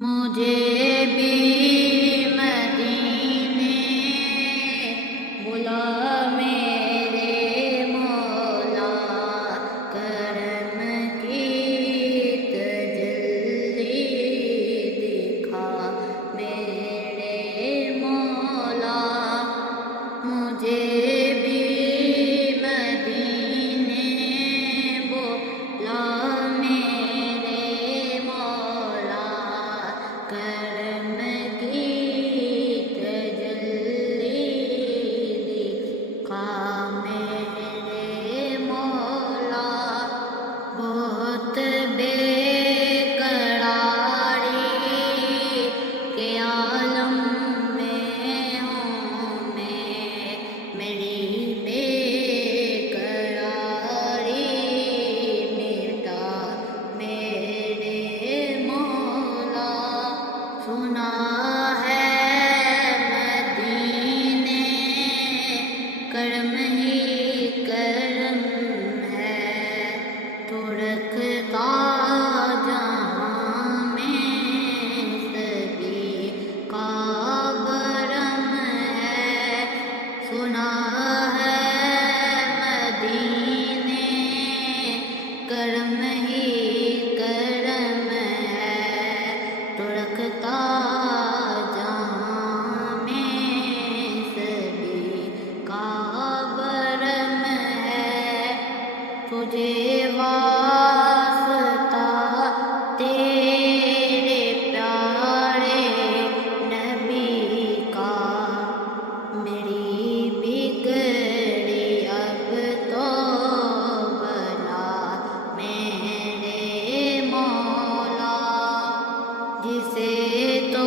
مجھے بھی مدینے بلا میرے مولا، کرم کی تجلی دکھا میرے مولا، مجھے بھی مدینے بلا میرے مولا، کرم کی تجلی دکھا میرے مولا، بہت بے قراری کے عالم میں ہوں میں، میری بے قراری مٹا میرے مولا، سنا ہے مدینے کرم ہی کرم ہے، تو رکھتا جہاں میں سبھی کا برم ہے، سنا ہے مدینے کرم ہی کرم ہے، تو رکھتا جہاں میں سبھی کا برم ہے، تجھے واسطہ تیرے پیارے نبی کا، میری بگڑی اب تو بنا میرے مولا، جسے تو